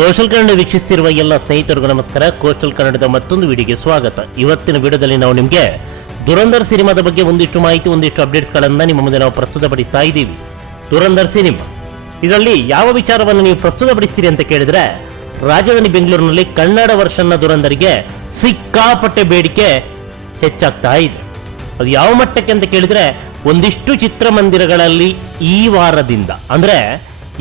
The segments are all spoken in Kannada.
ಕೋಸ್ಟಲ್ ಕನ್ನಡ ವೀಕ್ಷಿಸುತ್ತಿರುವ ಎಲ್ಲ ಸ್ನೇಹಿತರಿಗೂ ನಮಸ್ಕಾರ. ಕೋಸ್ಟಲ್ ಕನ್ನಡದ ಮತ್ತೊಂದು ವಿಡಿಯೋಗೆ ಸ್ವಾಗತ. ಇವತ್ತಿನ ವಿಡಿಯೋದಲ್ಲಿ ನಾವು ನಿಮಗೆ ದುರಂಧರ್ ಸಿನಿಮಾದ ಬಗ್ಗೆ ಒಂದಿಷ್ಟು ಮಾಹಿತಿ, ಒಂದಿಷ್ಟು ಅಪ್ಡೇಟ್ಸ್ ಗಳನ್ನ ನಿಮ್ಮ ಮುಂದೆ ನಾವು ಪ್ರಸ್ತುತಪಡಿಸ್ತಾ ಇದ್ದೀವಿ. ದುರಂಧರ್ ಸಿನಿಮಾ ಇದರಲ್ಲಿ ಯಾವ ವಿಚಾರವನ್ನು ನೀವು ಪ್ರಸ್ತುತಪಡಿಸ್ತೀರಿ ಅಂತ ಕೇಳಿದ್ರೆ, ರಾಜಧಾನಿ ಬೆಂಗಳೂರಿನಲ್ಲಿ ಕನ್ನಡ ವರ್ಷನ್ನ ದುರಂಧರ್ಗೆ ಸಿಕ್ಕಾಪಟ್ಟೆ ಬೇಡಿಕೆ ಹೆಚ್ಚಾಗ್ತಾ ಇದೆ. ಅದು ಯಾವ ಮಟ್ಟಕ್ಕೆ ಅಂತ ಕೇಳಿದ್ರೆ, ಒಂದಿಷ್ಟು ಚಿತ್ರಮಂದಿರಗಳಲ್ಲಿ ಈ ವಾರದಿಂದ ಅಂದ್ರೆ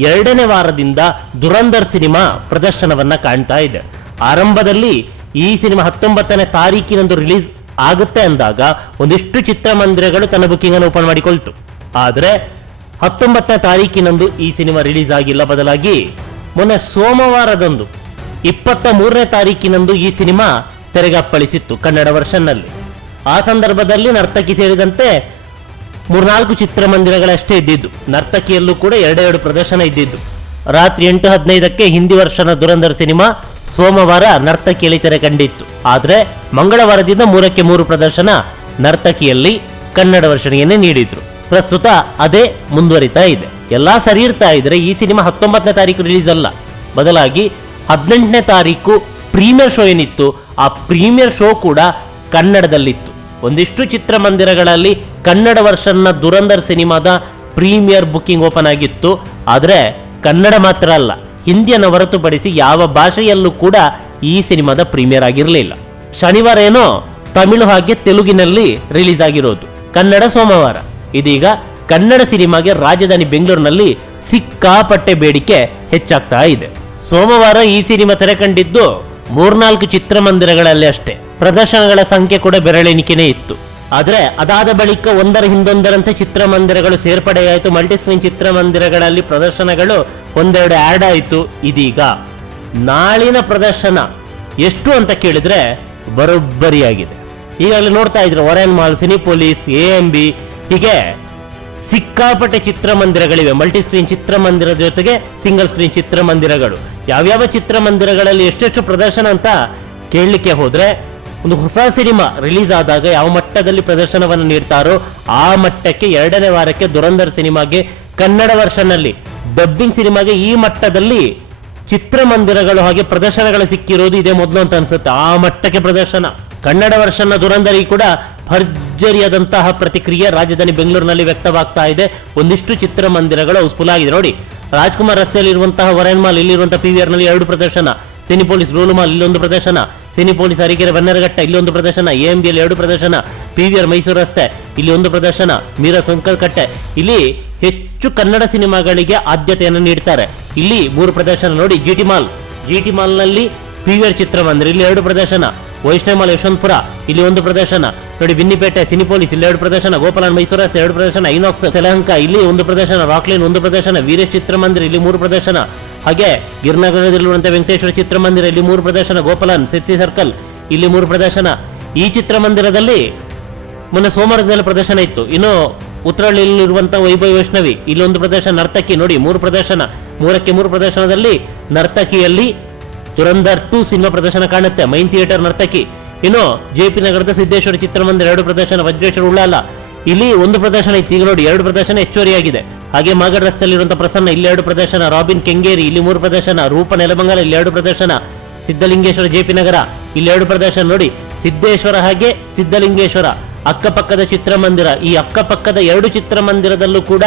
2ನೇ ವಾರದಿಂದ ದುರಂಧರ್ ಸಿನಿಮಾ ಪ್ರದರ್ಶನವನ್ನ ಕಾಣ್ತಾ ಇದೆ. ಆರಂಭದಲ್ಲಿ ಈ ಸಿನಿಮಾ 19ನೇ ತಾರೀಕಿನಂದು ರಿಲೀಸ್ ಆಗುತ್ತೆ ಅಂದಾಗ ಒಂದಿಷ್ಟು ಚಿತ್ರಮಂದಿರಗಳು ತನ್ನ ಬುಕಿಂಗ್ ಅನ್ನು ಓಪನ್ ಮಾಡಿಕೊಳ್ತು. ಆದ್ರೆ 19ನೇ ತಾರೀಕಿನಂದು ಈ ಸಿನಿಮಾ ರಿಲೀಸ್ ಆಗಿಲ್ಲ. ಬದಲಾಗಿ ಮೊನ್ನೆ ಸೋಮವಾರದಂದು 23ನೇ ತಾರೀಕಿನಂದು ಈ ಸಿನಿಮಾ ತೆರೆಗಪ್ಪಳಿಸಿತ್ತು ಕನ್ನಡ ವರ್ಷನ್ನಲ್ಲಿ. ಆ ಸಂದರ್ಭದಲ್ಲಿ ನರ್ತಕಿ ಸೇರಿದಂತೆ 3-4 ಚಿತ್ರಮಂದಿರಗಳಷ್ಟೇ ಇದ್ದಿದ್ದು. ನರ್ತಕಿಯಲ್ಲೂ ಕೂಡ 2 ಪ್ರದರ್ಶನ ಇದ್ದಿದ್ದು. ರಾತ್ರಿ 8:15ಕ್ಕೆ ಹಿಂದಿ ವರ್ಷನ ದುರಂಧರ್ ಸಿನಿಮಾ ಸೋಮವಾರ ನರ್ತಕಿಯಲ್ಲಿ ತೆರೆ ಕಂಡಿತ್ತು. ಆದ್ರೆ ಮಂಗಳವಾರದಿಂದ 3ಕ್ಕೆ 3 ಪ್ರದರ್ಶನ ನರ್ತಕಿಯಲ್ಲಿ ಕನ್ನಡ ವರ್ಷನಿಗೆ ನೀಡಿದ್ರು. ಪ್ರಸ್ತುತ ಅದೇ ಮುಂದುವರಿತಾ ಇದೆ. ಎಲ್ಲಾ ಸರಿ ಇರ್ತಾ ಇದ್ರೆ ಈ ಸಿನಿಮಾ 19ನೇ ತಾರೀಕು ರಿಲೀಸ್ ಅಲ್ಲ, ಬದಲಾಗಿ 18ನೇ ತಾರೀಕು ಪ್ರೀಮಿಯರ್ ಶೋ ಏನಿತ್ತು, ಆ ಪ್ರೀಮಿಯರ್ ಶೋ ಕೂಡ ಕನ್ನಡದಲ್ಲಿತ್ತು. ಒಂದಿಷ್ಟು ಚಿತ್ರಮಂದಿರಗಳಲ್ಲಿ ಕನ್ನಡ ವರ್ಷನ್ನ ದುರಂಧರ್ ಸಿನಿಮಾದ ಪ್ರೀಮಿಯರ್ ಬುಕಿಂಗ್ ಓಪನ್ ಆಗಿತ್ತು. ಆದ್ರೆ ಕನ್ನಡ ಮಾತ್ರ ಅಲ್ಲ, ಹಿಂದಿಯನ್ನು ಹೊರತುಪಡಿಸಿ ಯಾವ ಭಾಷೆಯಲ್ಲೂ ಕೂಡ ಈ ಸಿನಿಮಾದ ಪ್ರೀಮಿಯರ್ ಆಗಿರಲಿಲ್ಲ. ಶನಿವಾರ ಏನೋ ತಮಿಳು ಹಾಗೆ ತೆಲುಗಿನಲ್ಲಿ ರಿಲೀಸ್ ಆಗಿರೋದು, ಕನ್ನಡ ಸೋಮವಾರ. ಇದೀಗ ಕನ್ನಡ ಸಿನಿಮಾಗೆ ರಾಜಧಾನಿ ಬೆಂಗಳೂರಿನಲ್ಲಿ ಸಿಕ್ಕಾಪಟ್ಟೆ ಬೇಡಿಕೆ ಹೆಚ್ಚಾಗ್ತಾ ಇದೆ. ಸೋಮವಾರ ಈ ಸಿನಿಮಾ ತೆರೆ ಕಂಡಿದ್ದು 3-4 ಚಿತ್ರಮಂದಿರಗಳಲ್ಲಿ ಅಷ್ಟೇ. ಪ್ರದರ್ಶನಗಳ ಸಂಖ್ಯೆ ಕೂಡ ಬೆರಳೆಣಿಕೆನೇ ಇತ್ತು. ಆದ್ರೆ ಅದಾದ ಬಳಿಕ ಒಂದರ ಹಿಂದೊಂದರಂತೆ ಚಿತ್ರಮಂದಿರಗಳು ಸೇರ್ಪಡೆಯಾಯಿತು. ಮಲ್ಟಿಸ್ಕ್ರೀನ್ ಚಿತ್ರಮಂದಿರಗಳಲ್ಲಿ ಪ್ರದರ್ಶನಗಳು ಒಂದೆರಡು ಆಡ್ ಆಯಿತು. ಇದೀಗ ನಾಳಿನ ಪ್ರದರ್ಶನ ಎಷ್ಟು ಅಂತ ಕೇಳಿದ್ರೆ ಬರೋಬ್ಬರಿಯಾಗಿದೆ. ಈಗಾಗಲೇ ನೋಡ್ತಾ ಇದ್ರು ಒರೆನ್ ಮಾಲ್, ಸಿನಿಪೋಲಿಸ್, AMB ಹೀಗೆ ಸಿಕ್ಕಾಪಟ್ಟೆ ಚಿತ್ರಮಂದಿರಗಳಿವೆ. ಮಲ್ಟಿಸ್ಕ್ರೀನ್ ಚಿತ್ರಮಂದಿರದ ಜೊತೆಗೆ ಸಿಂಗಲ್ ಸ್ಕ್ರೀನ್ ಚಿತ್ರಮಂದಿರಗಳು. ಯಾವ್ಯಾವ ಚಿತ್ರಮಂದಿರಗಳಲ್ಲಿ ಎಷ್ಟೆಷ್ಟು ಪ್ರದರ್ಶನ ಅಂತ ಕೇಳಲಿಕ್ಕೆ ಹೋದ್ರೆ, ಒಂದು ಹೊಸ ಸಿನಿಮಾ ರಿಲೀಸ್ ಆದಾಗ ಯಾವ ಮಟ್ಟದಲ್ಲಿ ಪ್ರದರ್ಶನವನ್ನು ನೀಡ್ತಾರೋ ಆ ಮಟ್ಟಕ್ಕೆ 2ನೇ ವಾರಕ್ಕೆ ದುರಂಧರ್ ಸಿನಿಮಾಗೆ ಕನ್ನಡ ವರ್ಷನ್ನಲ್ಲಿ ಡಬ್ಬಿಂಗ್ ಸಿನಿಮಾಗೆ ಈ ಮಟ್ಟದಲ್ಲಿ ಚಿತ್ರಮಂದಿರಗಳು ಹಾಗೆ ಪ್ರದರ್ಶನಗಳು ಸಿಕ್ಕಿರೋದು ಇದೇ ಮೊದಲು ಅಂತ ಅನ್ಸುತ್ತೆ. ಆ ಮಟ್ಟಕ್ಕೆ ಪ್ರದರ್ಶನ. ಕನ್ನಡ ವರ್ಷನ ದುರಂಧರಿ ಕೂಡ ಭರ್ಜರಿಯಾದಂತಹ ಪ್ರತಿಕ್ರಿಯೆ ರಾಜಧಾನಿ ಬೆಂಗಳೂರಿನಲ್ಲಿ ವ್ಯಕ್ತವಾಗ್ತಾ ಇದೆ. ಒಂದಿಷ್ಟು ಚಿತ್ರಮಂದಿರಗಳು ಹೌಸ್ಫುಲ್ ಆಗಿದೆ. ನೋಡಿ, ರಾಜ್ಕುಮಾರ್ ರಸ್ತೆಯಲ್ಲಿ ಇರುವಂತಹ ಒರೆನ್ ಮಾಲ್, ಇಲ್ಲಿರುವಂತಹ PVR ನಲ್ಲಿ 2 ಪ್ರದರ್ಶನ, ಸಿನಿಪೋಲಿಸ್ ರೋಲು ಮಾಲ್ ಇಲ್ಲೊಂದು ಪ್ರದರ್ಶನ, ಸಿನಿಪೋಲಿಸ್ ಅರಿಕೆರೆ ಬನ್ನರಘಟ್ಟ ಇಲ್ಲೊಂದು ಪ್ರದರ್ಶನ, AMB ಯಲ್ಲಿ 2 ಪ್ರದರ್ಶನ, PVR ಮೈಸೂರು ರಸ್ತೆ ಇಲ್ಲಿ 1 ಪ್ರದರ್ಶನ, ಮೀರಾ ಸೊಂಕಲ್ಕಟ್ಟೆ ಇಲ್ಲಿ ಹೆಚ್ಚು ಕನ್ನಡ ಸಿನಿಮಾಗಳಿಗೆ ಆದ್ಯತೆಯನ್ನು ನೀಡ್ತಾರೆ. ಇಲ್ಲಿ 3 ಪ್ರದರ್ಶನ. ನೋಡಿ, GT ಮಾಲ್ ನಲ್ಲಿ PVR ಚಿತ್ರಮಂದಿರ ಇಲ್ಲಿ 2 ಪ್ರದರ್ಶನ, ವೈಷ್ಣವ್ ಮಾಲ್ ಯಶವಂತಪುರ ಇಲ್ಲಿ 1 ಪ್ರದರ್ಶನ. ನೋಡಿ, ಬಿನ್ನಿಪೇಟೆ ಸಿನಿಪೋಲಿಸ್ ಇಲ್ಲಿ 2 ಪ್ರದರ್ಶನ, ಗೋಪಾಲನ್ ಮೈಸೂರು ರಸ್ತೆ 2 ಪ್ರದರ್ಶನ, ಐನಾಕ್ಸ್ ಯಲಹಂಕ ಇಲ್ಲಿ 1 ಪ್ರದರ್ಶನ, ರಾಕ್ಲೈನ್ 1 ಪ್ರದರ್ಶನ, ವೀರೇಶ್ ಚಿತ್ರಮಂದಿರ ಇಲ್ಲಿ 3 ಪ್ರದರ್ಶನ, ಹಾಗೆ ಗಿರ್ನಗರದಲ್ಲಿರುವಂತಹ ವೆಂಕಟೇಶ್ವರ ಚಿತ್ರಮಂದಿರ ಇಲ್ಲಿ 3 ಪ್ರದರ್ಶನ, ಗೋಪಾಲನ್ ಸಿರ್ಸಿ ಸರ್ಕಲ್ ಇಲ್ಲಿ 3 ಪ್ರದರ್ಶನ. ಈ ಚಿತ್ರಮಂದಿರದಲ್ಲಿ ಮೊನ್ನೆ ಸೋಮವಾರದಲ್ಲಿ ಪ್ರದರ್ಶನ ಇತ್ತು. ಇನ್ನು ಉತ್ತರಹಳ್ಳಿಯಲ್ಲಿರುವಂತಹ ವೈಭವ್ ವೈಷ್ಣವಿ ಇಲ್ಲಿ 1 ಪ್ರದರ್ಶನ, ನರ್ತಕಿ ನೋಡಿ 3 ಪ್ರದರ್ಶನ, 3ಕ್ಕೆ 3 ಪ್ರದರ್ಶನದಲ್ಲಿ ನರ್ತಕಿಯಲ್ಲಿ ದುರಂಧರ್ 2 ಸಿನಿಮಾ ಪ್ರದರ್ಶನ ಕಾಣುತ್ತೆ, ಮೈನ್ ಥಿಯೇಟರ್ ನರ್ತಕಿ. ಇನ್ನು JP ನಗರದ ಸಿದ್ದೇಶ್ವರ ಚಿತ್ರಮಂದಿರ 2 ಪ್ರದರ್ಶನ, ವಜ್ರೇಶ್ವರ ಉಳ್ಳಾಲ ಇಲ್ಲಿ 1 ಪ್ರದರ್ಶನ ಇತ್ತು. ಈಗ ನೋಡಿ 2 ಪ್ರದರ್ಶನ ಹೆಚ್ಚುವರಿಯಾಗಿದೆ. ಹಾಗೆ ಮಾಗಡ್ ರಸ್ತೆಯಲ್ಲಿರುವಂತಹ ಪ್ರಸನ್ನ ಇಲ್ಲಿ 2 ಪ್ರದರ್ಶನ, ರಾಬಿನ್ ಕೆಂಗೇರಿ ಇಲ್ಲಿ 3 ಪ್ರದರ್ಶನ, ರೂಪ ನೆಲಮಂಗಲ ಇಲ್ಲಿ 2 ಪ್ರದರ್ಶನ, ಸಿದ್ದಲಿಂಗೇಶ್ವರ JP ನಗರ ಇಲ್ಲಿ 2 ಪ್ರದರ್ಶನ. ನೋಡಿ, ಸಿದ್ದೇಶ್ವರ ಹಾಗೆ ಸಿದ್ದಲಿಂಗೇಶ್ವರ ಅಕ್ಕಪಕ್ಕದ ಚಿತ್ರಮಂದಿರ. ಈ ಅಕ್ಕಪಕ್ಕದ 2 ಚಿತ್ರಮಂದಿರದಲ್ಲೂ ಕೂಡ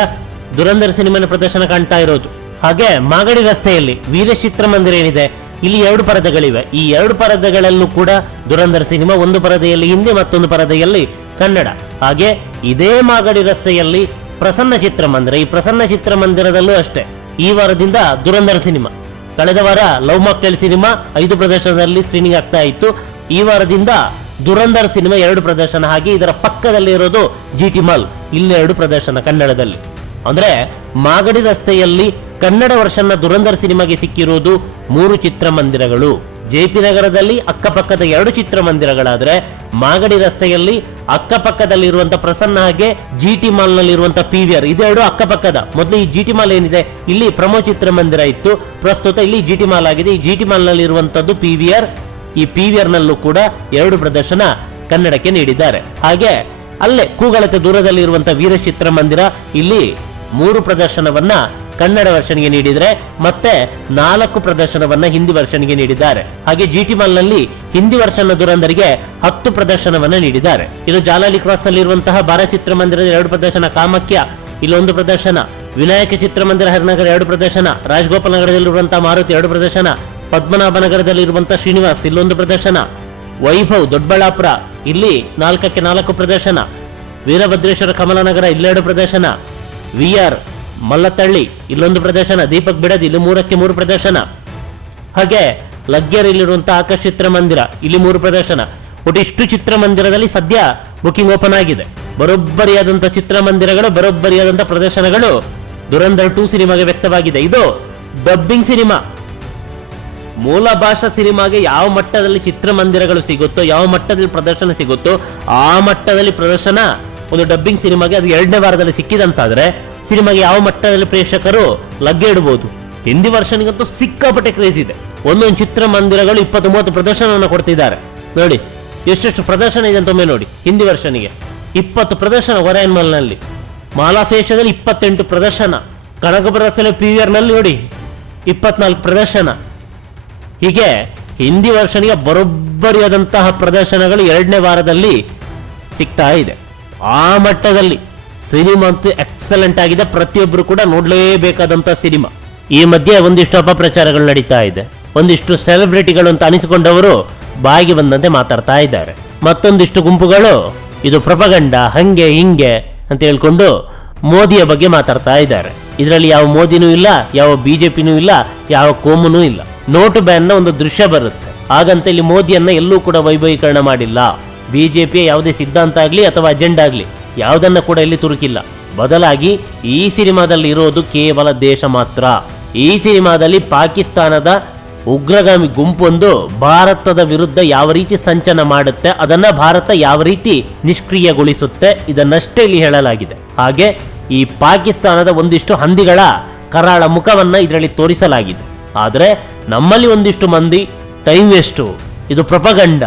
ದುರಂಧರ್ ಸಿನಿಮಾನ ಪ್ರದರ್ಶನ ಕಾಣ್ತಾ ಇರೋದು. ಹಾಗೆ ಮಾಗಡಿ ರಸ್ತೆಯಲ್ಲಿ ವೀರೇಶ್ ಚಿತ್ರಮಂದಿರ ಏನಿದೆ ಇಲ್ಲಿ 2 ಪರದೆಗಳಿವೆ. ಈ 2 ಪರದೆಗಳಲ್ಲೂ ಕೂಡ ದುರಂಧರ್ ಸಿನಿಮಾ, ಒಂದು ಪರದೆಯಲ್ಲಿ ಹಿಂದಿ, ಮತ್ತೊಂದು ಪರದೆಯಲ್ಲಿ ಕನ್ನಡ. ಹಾಗೆ ಇದೇ ಮಾಗಡಿ ರಸ್ತೆಯಲ್ಲಿ ಪ್ರಸನ್ನ ಚಿತ್ರಮಂದಿರ, ಈ ಪ್ರಸನ್ನ ಚಿತ್ರಮಂದಿರದಲ್ಲೂ ಅಷ್ಟೇ ಈ ವಾರದಿಂದ ದುರಂಧರ್ ಸಿನಿಮಾ. ಕಳೆದ ವಾರ ಲವ್ ಮಾಕ್ಟೇಲ್ ಸಿನಿಮಾ 5 ಪ್ರದರ್ಶನದಲ್ಲಿ ಸ್ಕ್ರೀನಿಂಗ್ ಆಗ್ತಾ ಇತ್ತು. ಈ ವಾರದಿಂದ ದುರಂಧರ್ ಸಿನಿಮಾ 2 ಪ್ರದರ್ಶನ. ಹಾಗೆ ಇದರ ಪಕ್ಕದಲ್ಲಿ ಇರೋದು GT ಮಾಲ್, ಇಲ್ಲಿ 2 ಪ್ರದರ್ಶನ ಕನ್ನಡದಲ್ಲಿ. ಅಂದ್ರೆ ಮಾಗಡಿ ರಸ್ತೆಯಲ್ಲಿ ಕನ್ನಡ ವರ್ಷನ ದುರಂಧರ್ ಸಿನಿಮಾಗೆ ಸಿಕ್ಕಿರುವುದು 3 ಚಿತ್ರಮಂದಿರಗಳು. JP ನಗರದಲ್ಲಿ ಅಕ್ಕಪಕ್ಕದ 2 ಚಿತ್ರಮಂದಿರಗಳಾದ್ರೆ, ಮಾಗಡಿ ರಸ್ತೆಯಲ್ಲಿ ಅಕ್ಕಪಕ್ಕದಲ್ಲಿರುವಂತಹ ಪ್ರಸನ್ನ ಹಾಗೆ GT ಮಾಲ್ ನಲ್ಲಿ ಇರುವಂತಹ PVR ಇದೆರಡು ಅಕ್ಕಪಕ್ಕದ. ಮೊದಲು ಈ GT ಮಾಲ್ ಏನಿದೆ ಇಲ್ಲಿ ಪ್ರಮೋ ಚಿತ್ರಮಂದಿರ ಇತ್ತು, ಪ್ರಸ್ತುತ ಇಲ್ಲಿ GT ಮಾಲ್ ಆಗಿದೆ. ಈ GT ಮಾಲ್ ನಲ್ಲಿ ಇರುವಂತದ್ದು PVR. ಈ PVR ನಲ್ಲೂ ಕೂಡ 2 ಪ್ರದರ್ಶನ ಕನ್ನಡಕ್ಕೆ ನೀಡಿದ್ದಾರೆ. ಹಾಗೆ ಅಲ್ಲೇ ಕೂಗಳತೆ ದೂರದಲ್ಲಿ ಇರುವಂತಹ ವೀರೇಶ್ ಚಿತ್ರಮಂದಿರ ಇಲ್ಲಿ 3 ಪ್ರದರ್ಶನವನ್ನ ಕನ್ನಡ ವರ್ಷನ್ಗೆ ನೀಡಿದ್ರೆ ಮತ್ತೆ 4 ಪ್ರದರ್ಶನವನ್ನ ಹಿಂದಿ ವರ್ಷನ್ಗೆ ನೀಡಿದ್ದಾರೆ. ಹಾಗೆ GT ಮಾಲ್ ನಲ್ಲಿ ಹಿಂದಿ ವರ್ಷನ ದುರಂದರ್ಗೆ 10 ಪ್ರದರ್ಶನವನ್ನ ನೀಡಿದ್ದಾರೆ. ಇದು ಜಾಲಾಲಿ ಕ್ರಾಸ್ ನಲ್ಲಿ ಇರುವಂತಹ ಬಾರ ಚಿತ್ರಮಂದಿರದ 2 ಪ್ರದರ್ಶನ, ಕಾಮಕ್ಯ ಇಲ್ಲೊಂದು ಪ್ರದರ್ಶನ, ವಿನಾಯಕ ಚಿತ್ರಮಂದಿರ ಹರಿನಗರ 2 ಪ್ರದರ್ಶನ, ರಾಜಗೋಪಾಲ್ ನಗರದಲ್ಲಿರುವಂತಹ ಮಾರುತಿ 2 ಪ್ರದರ್ಶನ, ಪದ್ಮನಾಭ ನಗರದಲ್ಲಿರುವಂತಹ ಶ್ರೀನಿವಾಸ್ ಇಲ್ಲೊಂದು ಪ್ರದರ್ಶನ, ವೈಭವ್ ದೊಡ್ಡಬಳ್ಳಾಪುರ ಇಲ್ಲಿ 4ಕ್ಕೆ 4 ಪ್ರದರ್ಶನ, ವೀರಭದ್ರೇಶ್ವರ ಕಮಲನಗರ ಇಲ್ಲೆರಡು ಪ್ರದರ್ಶನ, VR ಮಲ್ಲತಳ್ಳಿ ಇಲ್ಲೊಂದು ಪ್ರದರ್ಶನ, ದೀಪಕ್ ಬಿಡದಿ ಇಲ್ಲಿ 3ಕ್ಕೆ 3 ಪ್ರದರ್ಶನ, ಹಾಗೆ ಲಗ್ಗೆರೆಯಲ್ಲಿರುವಂತಹ ಆಕಾಶ್ ಚಿತ್ರಮಂದಿರ ಇಲ್ಲಿ 3 ಪ್ರದರ್ಶನ. ಒಟ್ಟು ಇಷ್ಟು ಚಿತ್ರಮಂದಿರದಲ್ಲಿ ಸದ್ಯ ಬುಕಿಂಗ್ ಓಪನ್ ಆಗಿದೆ. ಬರೋಬ್ಬರಿಯಾದಂತಹ ಚಿತ್ರಮಂದಿರಗಳು, ಬರೋಬ್ಬರಿಯಾದಂತಹ ಪ್ರದರ್ಶನಗಳು ದುರಂದರ್ 2 ಸಿನಿಮಾಗೆ ವ್ಯಕ್ತವಾಗಿದೆ. ಇದು ಡಬ್ಬಿಂಗ್ ಸಿನಿಮಾ. ಮೂಲ ಭಾಷಾ ಸಿನಿಮಾಗೆ ಯಾವ ಮಟ್ಟದಲ್ಲಿ ಚಿತ್ರಮಂದಿರಗಳು ಸಿಗುತ್ತೋ, ಯಾವ ಮಟ್ಟದಲ್ಲಿ ಪ್ರದರ್ಶನ ಸಿಗುತ್ತೋ ಆ ಮಟ್ಟದಲ್ಲಿ ಪ್ರದರ್ಶನ ಒಂದು ಡಬ್ಬಿಂಗ್ ಸಿನಿಮಾಗೆ ಅದು 2ನೇ ವಾರದಲ್ಲಿ ಸಿಕ್ಕಿದಂತಾದ್ರೆ ಸಿನಿಮಾಗೆ ಯಾವ ಮಟ್ಟದಲ್ಲಿ ಪ್ರೇಕ್ಷಕರು ಲಗ್ಗೆ ಇಡಬಹುದು. ಹಿಂದಿ ವರ್ಷನ್ಗಂತೂ ಸಿಕ್ಕಾಪಟ್ಟೆ ಕ್ರೇಜ್ ಇದೆ. ಒಂದೊಂದು ಚಿತ್ರಮಂದಿರಗಳು 20-30 ಪ್ರದರ್ಶನವನ್ನು ಕೊಡ್ತಿದ್ದಾರೆ. ನೋಡಿ ಎಷ್ಟೆಷ್ಟು ಪ್ರದರ್ಶನ ಇದೆ ಅಂತ ಒಮ್ಮೆ ನೋಡಿ. ಹಿಂದಿ ವರ್ಷನಿಗೆ 20 ಪ್ರದರ್ಶನ ಒರೈನ್ ಮಾಲ್ ನಲ್ಲಿ, ಮಾಲಾಫೇಶದಲ್ಲಿ 28 ಪ್ರದರ್ಶನ, ಕನಕಪುರ PVR ನಲ್ಲಿ ನೋಡಿ 24 ಪ್ರದರ್ಶನ. ಹೀಗೆ ಹಿಂದಿ ವರ್ಷನಿಗೆ ಬರೋಬ್ಬರಿಯಾದಂತಹ ಪ್ರದರ್ಶನಗಳು 2ನೇ ವಾರದಲ್ಲಿ ಸಿಗ್ತಾ ಇದೆ. ಆ ಮಟ್ಟದಲ್ಲಿ ಸಿನಿಮಾ ಅಂತೂ ಎಕ್ಸಲೆಂಟ್ ಆಗಿದೆ. ಪ್ರತಿಯೊಬ್ಬರು ಕೂಡ ನೋಡ್ಲೇಬೇಕಾದಂತಹ ಸಿನಿಮಾ. ಈ ಮಧ್ಯೆ ಒಂದಿಷ್ಟು ಅಪಪ್ರಚಾರಗಳು ನಡೀತಾ ಇದೆ. ಒಂದಿಷ್ಟು ಸೆಲೆಬ್ರಿಟಿಗಳು ಅಂತ ಅನಿಸಿಕೊಂಡವರು ಬಾಯಿಗೆ ಬಂದಂತೆ ಮಾತಾಡ್ತಾ ಇದ್ದಾರೆ. ಮತ್ತೊಂದಿಷ್ಟು ಗುಂಪುಗಳು ಇದು ಪ್ರೊಪಗಂಡ ಹಂಗೆ ಹಿಂಗೆ ಅಂತ ಹೇಳ್ಕೊಂಡು ಮೋದಿಯ ಬಗ್ಗೆ ಮಾತಾಡ್ತಾ ಇದ್ದಾರೆ. ಇದರಲ್ಲಿ ಯಾವ ಮೋದಿನೂ ಇಲ್ಲ, ಯಾವ ಬಿಜೆಪಿನೂ ಇಲ್ಲ, ಯಾವ ಕೋಮುನೂ ಇಲ್ಲ. ನೋಟು ಬ್ಯಾನ್ ನ ಒಂದು ದೃಶ್ಯ ಬರುತ್ತೆ. ಹಾಗಂತ ಇಲ್ಲಿ ಮೋದಿಯನ್ನ ಎಲ್ಲೂ ಕೂಡ ವೈಭವೀಕರಣ ಮಾಡಿಲ್ಲ. ಬಿಜೆಪಿಯ ಯಾವುದೇ ಸಿದ್ಧಾಂತ ಆಗ್ಲಿ ಅಥವಾ ಅಜೆಂಡಾ ಆಗ್ಲಿ ಯಾವುದನ್ನ ಕೂಡ ಇಲ್ಲಿ ತುರುಕಿಲ್ಲ. ಬದಲಾಗಿ ಈ ಸಿನಿಮಾದಲ್ಲಿ ಇರೋದು ಕೇವಲ ದೇಶ ಮಾತ್ರ. ಈ ಸಿನಿಮಾದಲ್ಲಿ ಪಾಕಿಸ್ತಾನದ ಉಗ್ರಗಾಮಿ ಗುಂಪೊಂದು ಭಾರತದ ವಿರುದ್ಧ ಯಾವ ರೀತಿ ಸಂಚನ ಮಾಡುತ್ತೆ, ಅದನ್ನ ಭಾರತ ಯಾವ ರೀತಿ ನಿಷ್ಕ್ರಿಯಗೊಳಿಸುತ್ತೆ, ಇದನ್ನಷ್ಟೇ ಇಲ್ಲಿ ಹೇಳಲಾಗಿದೆ. ಹಾಗೆ ಈ ಪಾಕಿಸ್ತಾನದ ಒಂದಿಷ್ಟು ಹಂದಿಗಳ ಕರಾಳ ಮುಖವನ್ನ ಇದರಲ್ಲಿ ತೋರಿಸಲಾಗಿದೆ. ಆದ್ರೆ ನಮ್ಮಲ್ಲಿ ಒಂದಿಷ್ಟು ಮಂದಿ ಟೈಮ್ ವೇಸ್ಟು, ಇದು ಪ್ರೊಪಗಂಡ,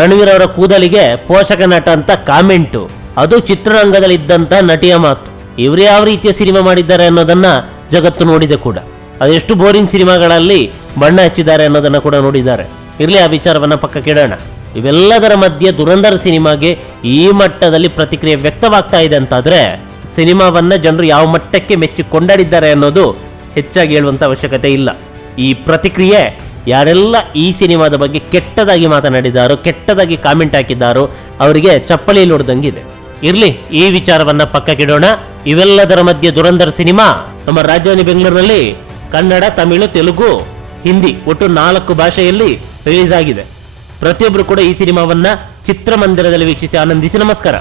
ರಣವೀರ್ ಅವರ ಕೂದಲಿಗೆ ಪೋಷಕ ನಟ ಅಂತ ಕಾಮೆಂಟು, ಅದು ಚಿತ್ರರಂಗದಲ್ಲಿ ಇದ್ದಂತ ನಟಿಯ ಮಾತು. ಇವರು ಯಾವ ರೀತಿಯ ಸಿನಿಮಾ ಮಾಡಿದ್ದಾರೆ ಅನ್ನೋದನ್ನ ಜಗತ್ತು ನೋಡಿದೆ ಕೂಡ. ಅದೆಷ್ಟು ಬೋರಿಂಗ್ ಸಿನಿಮಾಗಳಲ್ಲಿ ಬಣ್ಣ ಹಚ್ಚಿದ್ದಾರೆ ಅನ್ನೋದನ್ನ ಕೂಡ ನೋಡಿದ್ದಾರೆ. ಇರ್ಲಿ, ಆ ವಿಚಾರವನ್ನ ಪಕ್ಕಕ್ಕಿಡೋಣ. ಇವೆಲ್ಲದರ ಮಧ್ಯೆ ದುರಂದರ್ ಸಿನಿಮಾಗೆ ಈ ಮಟ್ಟದಲ್ಲಿ ಪ್ರತಿಕ್ರಿಯೆ ವ್ಯಕ್ತವಾಗ್ತಾ ಇದೆ ಅಂತಾದ್ರೆ ಸಿನಿಮಾವನ್ನ ಜನರು ಯಾವ ಮಟ್ಟಕ್ಕೆ ಮೆಚ್ಚಿ ಕೊಂಡಾಡಿದ್ದಾರೆ ಅನ್ನೋದು ಹೆಚ್ಚಾಗಿ ಹೇಳುವಂತ ಅವಶ್ಯಕತೆ ಇಲ್ಲ. ಈ ಪ್ರತಿಕ್ರಿಯೆ ಯಾರೆಲ್ಲ ಈ ಸಿನಿಮಾದ ಬಗ್ಗೆ ಕೆಟ್ಟದಾಗಿ ಮಾತನಾಡಿದಾರೋ, ಕೆಟ್ಟದಾಗಿ ಕಾಮೆಂಟ್ ಹಾಕಿದ್ದಾರೋ ಅವರಿಗೆ ಚಪ್ಪಲಿಯಲ್ಲಿ ಹೊಡೆದಂಗಿದೆ. ಇರ್ಲಿ, ಈ ವಿಚಾರವನ್ನ ಪಕ್ಕಕ್ಕಿಡೋಣ. ಇವೆಲ್ಲದರ ಮಧ್ಯೆ ದುರಂದರ್ ಸಿನಿಮಾ ನಮ್ಮ ರಾಜಧಾನಿ ಬೆಂಗಳೂರಿನಲ್ಲಿ ಕನ್ನಡ, ತಮಿಳು, ತೆಲುಗು, ಹಿಂದಿ ಒಟ್ಟು 4 ಭಾಷೆಯಲ್ಲಿ ರಿಲೀಸ್ ಆಗಿದೆ. ಪ್ರತಿಯೊಬ್ಬರು ಕೂಡ ಈ ಸಿನಿಮಾವನ್ನ ಚಿತ್ರಮಂದಿರದಲ್ಲಿ ವೀಕ್ಷಿಸಿ ಆನಂದಿಸಿ. ನಮಸ್ಕಾರ.